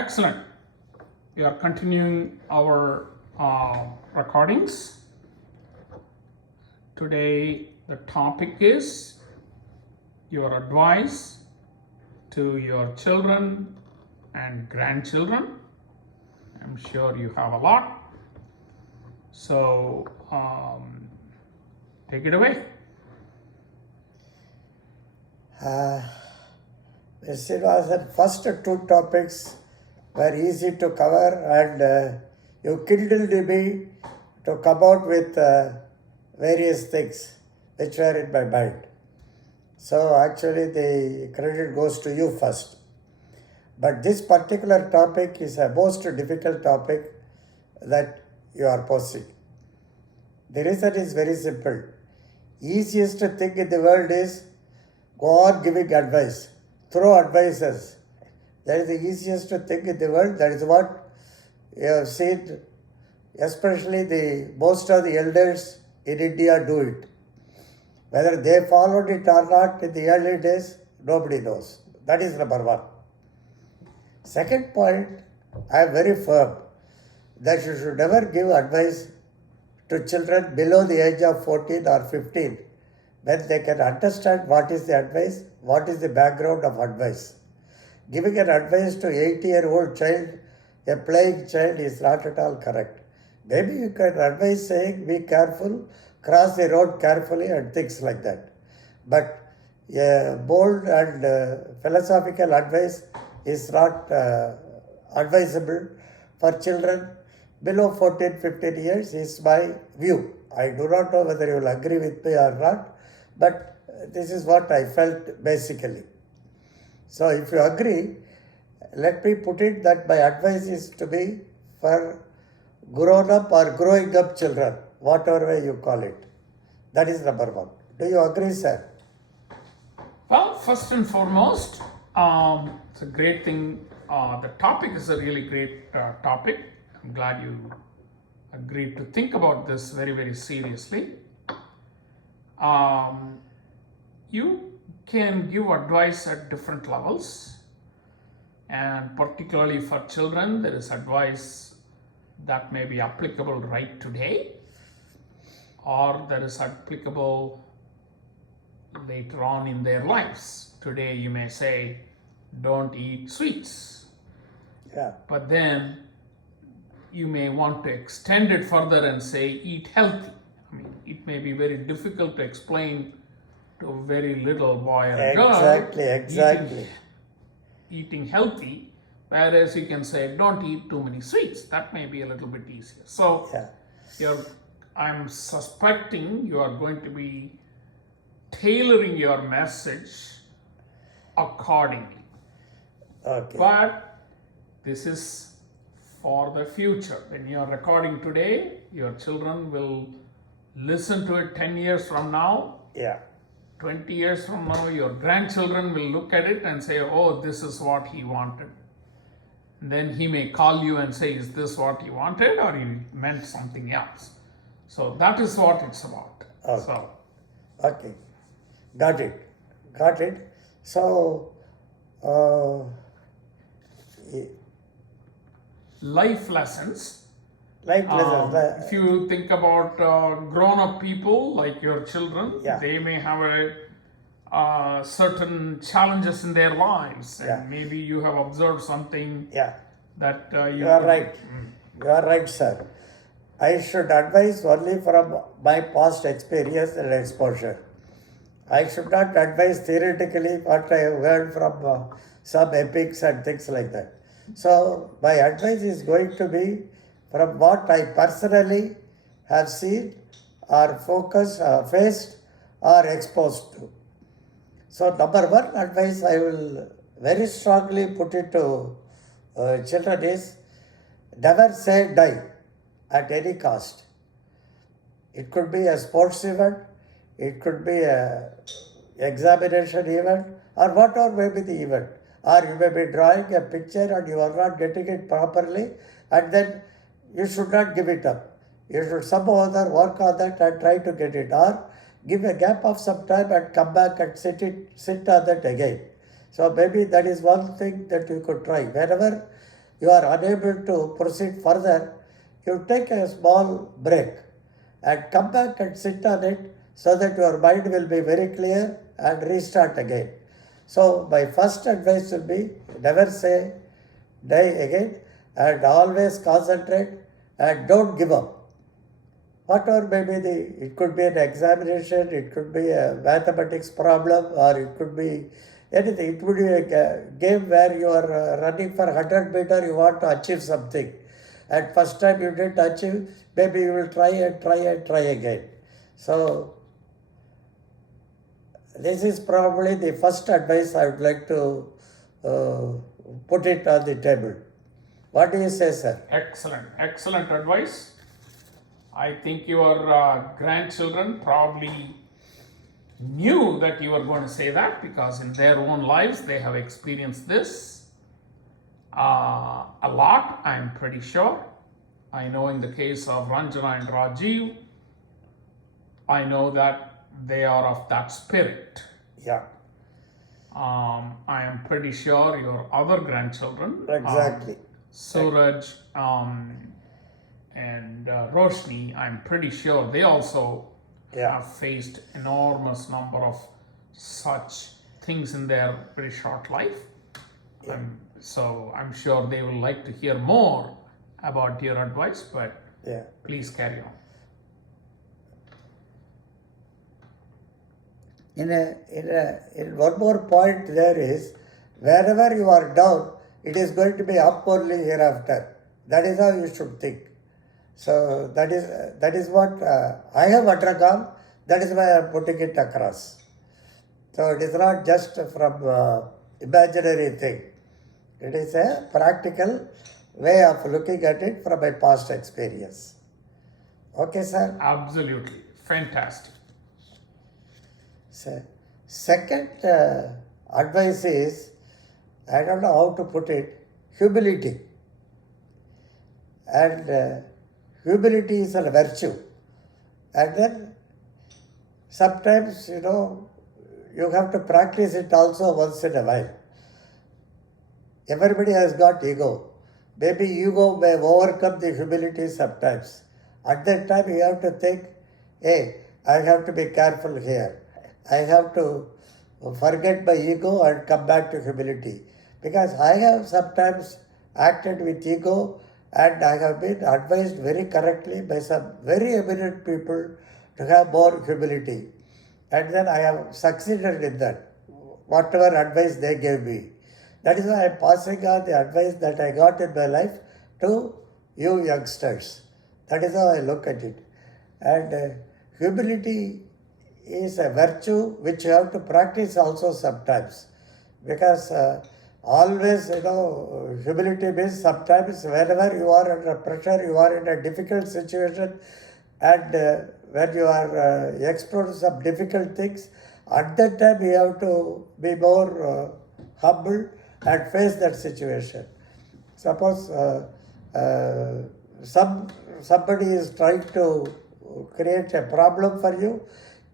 Excellent. We are continuing our recordings. Today, the topic is your advice to your children and grandchildren. I'm sure you have a lot. So, take it away. Srinivasan, first two topics were easy to cover, and you kindled me to come out with various things which were in my mind. So actually the credit goes to you first. But this particular topic is a most difficult topic that you are posing. The reason is very simple. Easiest thing in the world is go on giving advice. Throw advices. That is the easiest thing in the world. That is what you have seen, especially the most of the elders in India do it. Whether they followed it or not in the early days, nobody knows. That is number one. Second point, I am very firm that you should never give advice to children below the age of 14 or 15 when they can understand what is the advice, what is the background of advice. Giving an advice to 80-year-old child, a playing child, is not at all correct. Maybe you can advise saying, be careful, cross the road carefully and things like that. But bold and philosophical advice is not advisable for children below 14-15 years is my view. I do not know whether you will agree with me or not, but this is what I felt basically. So if you agree, let me put it that my advice is to be for grown up or growing up children, whatever way you call it. That is number one. Do you agree, sir? Well, first and foremost, it's a great thing. The topic is a really great topic. I'm glad you agreed to think about this very, very seriously. You can give advice at different levels, and particularly for children, there is advice that may be applicable right today, or that is applicable later on in their lives. Today, you may say, don't eat sweets. Yeah. But then you may want to extend it further and say, eat healthy. I mean, it may be very difficult to explain to a very little boy or girl Exactly. eating healthy, whereas you can say, don't eat too many sweets. That may be a little bit easier. So I'm suspecting you are going to be tailoring your message accordingly. Okay. But this is for the future. When you are recording today, your children will listen to it 10 years from now. Yeah. 20 years from now, your grandchildren will look at it and say, oh, this is what he wanted. And then he may call you and say, is this what he wanted, or he meant something else? So that is what it's about. Okay. Okay. Got it. So, life lessons. If If you think about grown-up people like your children, Yeah. they may have certain challenges in their lives, and Yeah. maybe you have observed something that you are right. You are right, sir. I should advise only from my past experience and exposure. I should not advise theoretically what I have heard from some epics and things like that. So my advice is going to be from what I personally have seen or focused, faced or exposed to. So number one advice I will very strongly put it to children is never say die at any cost. It could be a sports event, it could be a examination event, or whatever may be the event. Or you may be drawing a picture and you are not getting it properly, and then you should not give it up. You should somehow or other work on that and try to get it, or give a gap of some time and come back and sit on that again. So maybe that is one thing that you could try. Whenever you are unable to proceed further, you take a small break and come back and sit on it so that your mind will be very clear and restart again. So my first advice will be never say die again and always concentrate and don't give up. Whatever may be it could be an examination, it could be a mathematics problem, or it could be anything. It could be a game where you are running for 100 meter, you want to achieve something. And first time you didn't achieve, maybe you will try and try and try again. So this is probably the first advice I would like to put it on the table. What do you say, sir? Excellent advice. I think your grandchildren probably knew that you were going to say that because in their own lives they have experienced this a lot, I'm pretty sure. I know in the case of Ranjana and Rajiv, I know that they are of that spirit. Yeah. I am pretty sure your other grandchildren, Exactly. Suraj and Roshni, I'm pretty sure they also have faced enormous number of such things in their very short life. So I'm sure they will like to hear more about your advice, but please carry on. In one more point there is, wherever you are down, it is going to be up only hereafter. That is how you should think. So that is what I have undergone. That is why I am putting it across. So it is not just from imaginary thing. It is a practical way of looking at it from my past experience. Okay, sir? Absolutely. Fantastic. So, second advice is, I don't know how to put it, humility. And humility is a virtue. And then sometimes, you have to practice it also once in a while. Everybody has got ego. Maybe ego may overcome the humility sometimes. At that time, you have to think, hey, I have to be careful here. I have to forget my ego and come back to humility. Because I have sometimes acted with ego and I have been advised very correctly by some very eminent people to have more humility. And then I have succeeded in that, whatever advice they gave me. That is why I am passing on the advice that I got in my life to you youngsters. That is how I look at it. And humility is a virtue which you have to practice also sometimes. Because always, humility means sometimes whenever you are under pressure, you are in a difficult situation, and when you are exposed to some difficult things, at that time you have to be more humble and face that situation. Suppose somebody is trying to create a problem for you,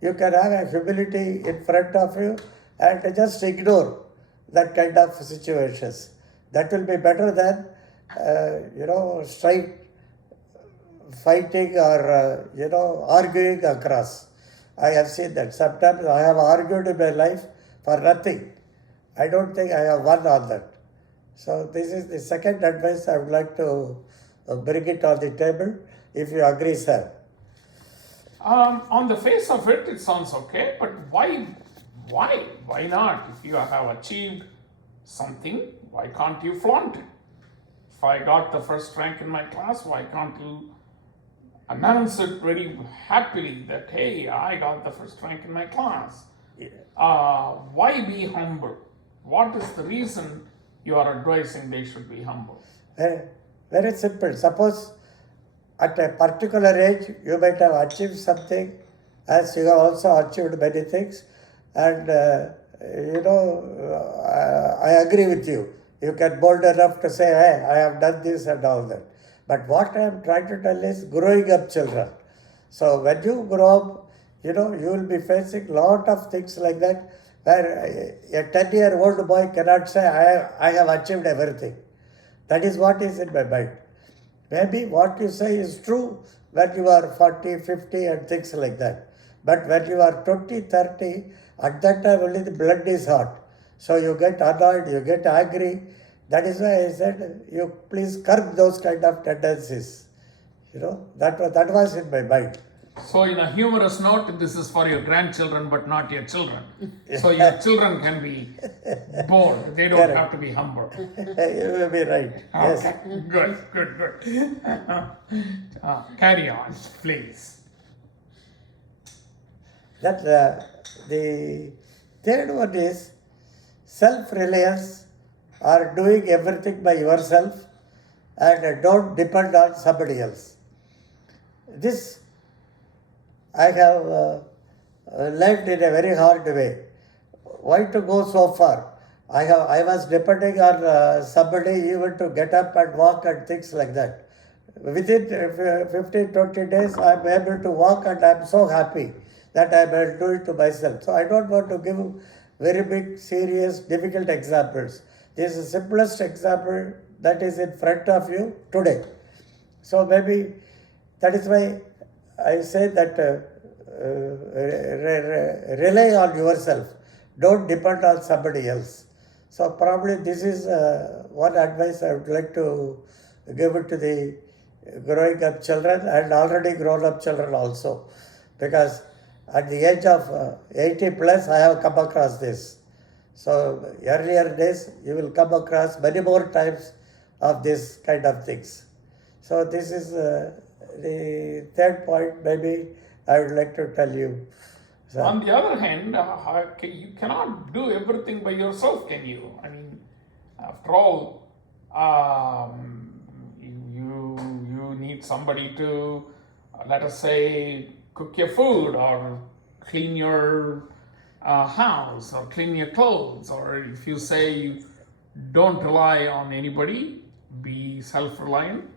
you can have a humility in front of you and just ignore that kind of situations. That will be better than, fighting or, arguing across. I have seen that. Sometimes I have argued in my life for nothing. I don't think I have won on that. So this is the second advice I would like to bring it on the table, if you agree, sir. On the face of it, it sounds okay, but why not? If you have achieved something, why can't you flaunt it? If I got the first rank in my class, why can't you announce it very happily that, hey, I got the first rank in my class? Why be humble? What is the reason you are advising they should be humble? Very simple. Suppose at a particular age, you might have achieved something, as you have also achieved many things, and I agree with you. You can bold enough to say, hey, I have done this and all that. But what I am trying to tell is growing up children. So when you grow up, you will be facing lot of things like that, where a 10-year-old boy cannot say, I have achieved everything. That is what is in my mind. Maybe what you say is true when you are 40, 50 and things like that. But when you are 20, 30, at that time only the blood is hot. So you get annoyed, you get angry. That is why I said, you please curb those kind of tendencies. That was in my mind. So, in a humorous note, this is for your grandchildren, but not your children. So, your children can be bored. They don't Correct. have to be humble. You may be right. Yes. Okay, good. Carry on, please. That the third one is self-reliance, or doing everything by yourself and don't depend on somebody else. This I have learned in a very hard way. Why to go so far? I was depending on somebody even to get up and walk and things like that. Within 15, 20 days, I am able to walk and I am so happy that I will do it to myself. So I don't want to give very big, serious, difficult examples. This is the simplest example that is in front of you today. So maybe that is why I say that rely on yourself. Don't depend on somebody else. So probably this is one advice I would like to give it to the growing up children and already grown up children also. Because at the age of 80 plus, I have come across this. So earlier days, you will come across many more times of this kind of things. So this is the third point maybe I would like to tell you. So, on the other hand, you cannot do everything by yourself, can you? I mean, after all, you need somebody to, let us say, cook your food or clean your house or clean your clothes. Or if you say you don't rely on anybody, be self-reliant,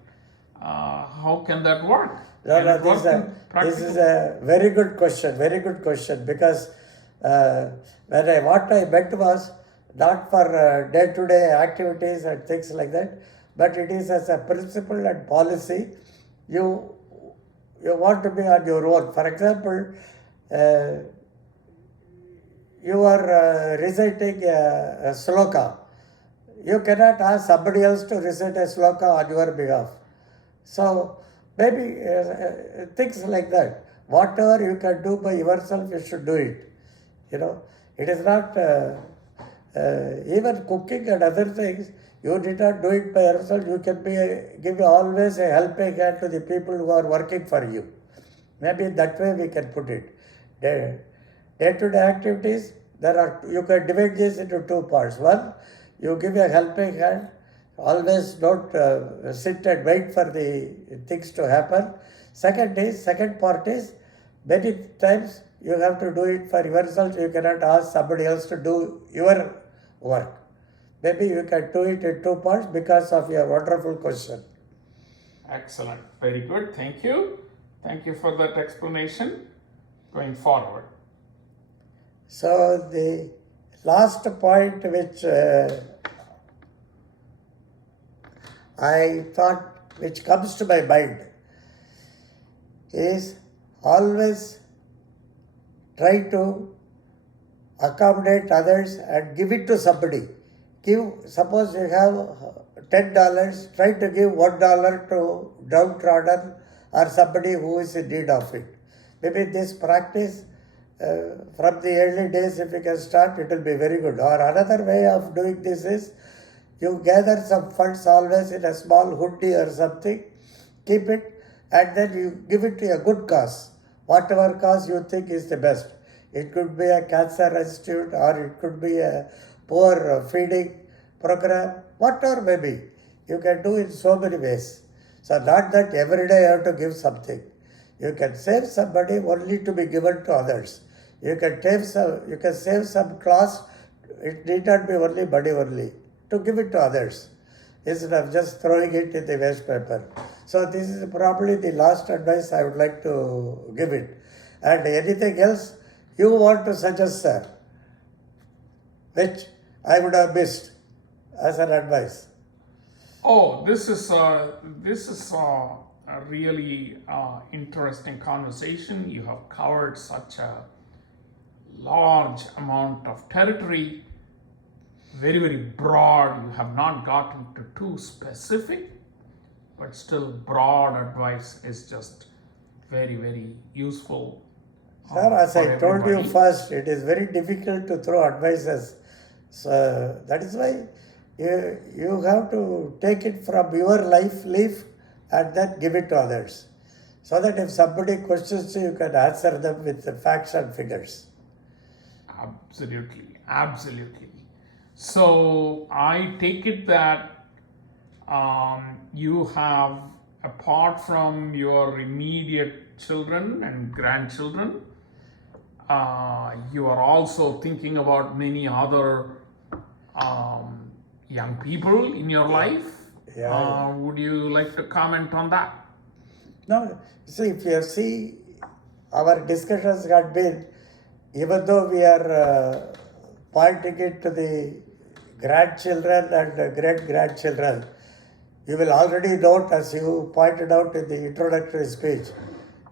how can that work? This is a very good question, because what I meant was not for day-to-day activities and things like that, but it is as a principle and policy. You want to be on your own. For example, you are reciting a sloka. You cannot ask somebody else to recite a sloka on your behalf. So maybe things like that. Whatever you can do by yourself, you should do it. It is not even cooking and other things. You did not do it by yourself. You can give always a helping hand to the people who are working for you. Maybe that way we can put it. Day-to-day activities, you can divide this into two parts. One, you give a helping hand. Always don't sit and wait for the things to happen. Second part is, many times you have to do it for yourself. You cannot ask somebody else to do your work. Maybe you can do it in two parts because of your wonderful question. Excellent. Very good. Thank you. Thank you for that explanation. Going forward. So the last point which I thought, which comes to my mind, is always try to accommodate others and give it to somebody. Suppose you have $10, try to give $1 to downtrodden or somebody who is in need of it. Maybe this practice from the early days, if you can start, it will be very good. Or another way of doing this is, you gather some funds always in a small hoodie or something, keep it, and then you give it to a good cause, whatever cause you think is the best. It could be a cancer institute, or it could be a poor feeding program, whatever may be. You can do in so many ways. So not that every day you have to give something. You can save somebody only to be given to others. You can save some class, it need not be only money only, to give it to others, instead of just throwing it in the waste paper. So this is probably the last advice I would like to give it. And anything else you want to suggest, sir, which I would have missed as an advice? Oh, this is a really interesting conversation. You have covered such a large amount of territory, very, very broad. You have not gotten to too specific, but still broad advice is just very, very useful. Sir, as for I told you everybody. first, it is very difficult to throw advices. So that is why you have to take it from your life, live, and then give it to others. So that if somebody questions you, you can answer them with the facts and figures. Absolutely, absolutely. So I take it that you have, apart from your immediate children and grandchildren, you are also thinking about many other young people in your life. Yeah. Would you like to comment on that? No, see, if you see, our discussions had been, even though we are pointing it to the grandchildren and great grandchildren, you will already note, as you pointed out in the introductory speech,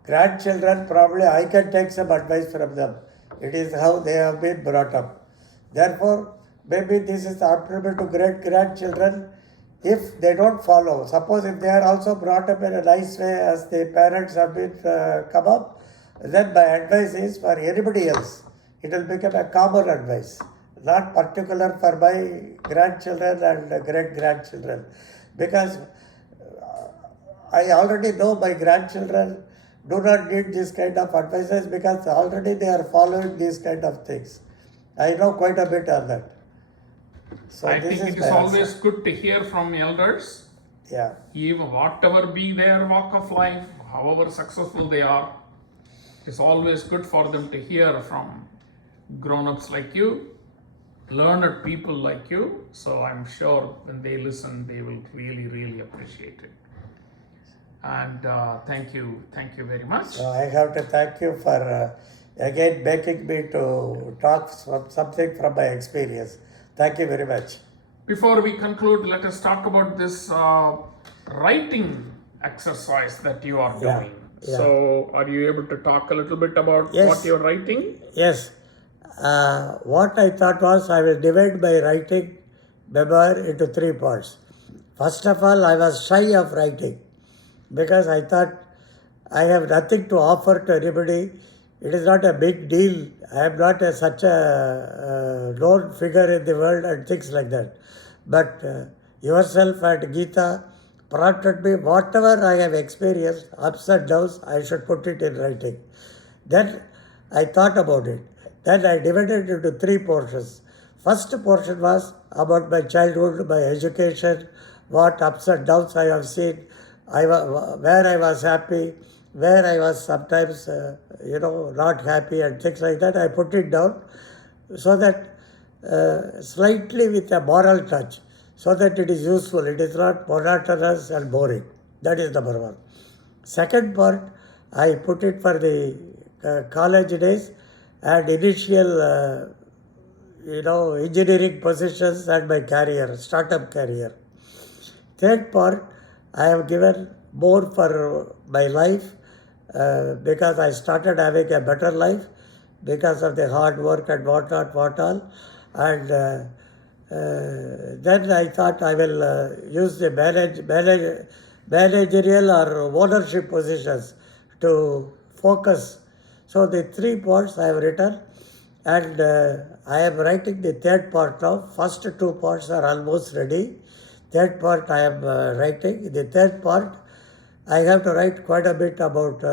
grandchildren probably I can take some advice from them. It is how they have been brought up. Therefore, maybe this is applicable to great grandchildren if they don't follow. Suppose if they are also brought up in a nice way as the parents have been come up, then my advice is for anybody else. It will become a common advice, not particular for my grandchildren and great grandchildren, because I already know my grandchildren do not need this kind of advices because already they are following these kind of things. I know quite a bit on that. So I this think is it my is answer. always good to hear from elders, Yeah. even whatever be their walk of life, however successful they are. It's always good for them to hear from grown-ups like you, learned people like you. So I'm sure when they listen, they will really, really appreciate it. And thank you very much. So I have to thank you for again making me to talk something from my experience. Thank you very much. Before we conclude, let us talk about this writing exercise that you are Yeah, doing. yeah. So, are you able to talk a little bit about Yes. what you're writing? Yes. What I thought was I will divide my writing memoir into three parts. First of all, I was shy of writing because I thought I have nothing to offer to anybody. It is not a big deal. I am not such a known figure in the world and things like that. But yourself and Geeta prompted me, whatever I have experienced, ups and downs, I should put it in writing. Then I thought about it. Then I divided it into three portions. First portion was about my childhood, my education, what ups and downs I have seen, where I was happy, where I was sometimes, not happy and things like that. I put it down so that slightly with a moral touch, so that it is useful. It is not monotonous and boring. That is number one. Second part, I put it for the college days and initial, engineering positions and my career, startup career. Third part, I have given more for my life because I started having a better life because of the hard work and what all. And then I thought I will use the managerial or ownership positions to focus. So the three parts I have written, and I am writing the third part now. First two parts are almost ready. Third part I am writing. The third part I have to write quite a bit about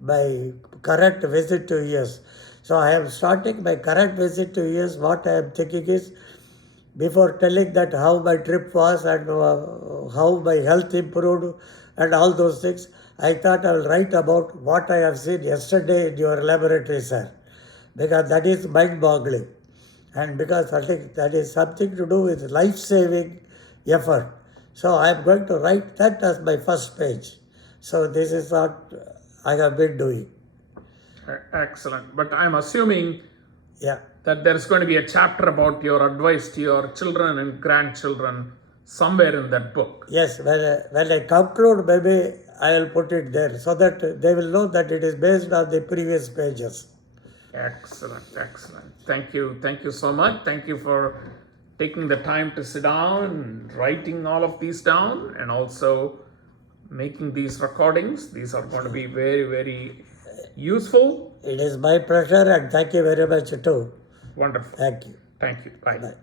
my current visit to US. So I am starting my current visit to US. What I am thinking is, before telling that how my trip was and how my health improved and all those things, I thought I will write about what I have seen yesterday in your laboratory, sir, because that is mind-boggling, and because I think that is something to do with life-saving effort. So I am going to write that as my first page. So this is what I have been doing. Excellent. But I'm assuming Yeah. that there's going to be a chapter about your advice to your children and grandchildren somewhere in that book. Yes, when I conclude, maybe I will put it there so that they will know that it is based on the previous pages. Excellent, excellent. Thank you so much. Thank you for taking the time to sit down and writing all of these down and also making these recordings. These are going to be very, very useful. It is my pleasure and thank you very much too. Wonderful. Thank you. Thank you. Bye. Bye.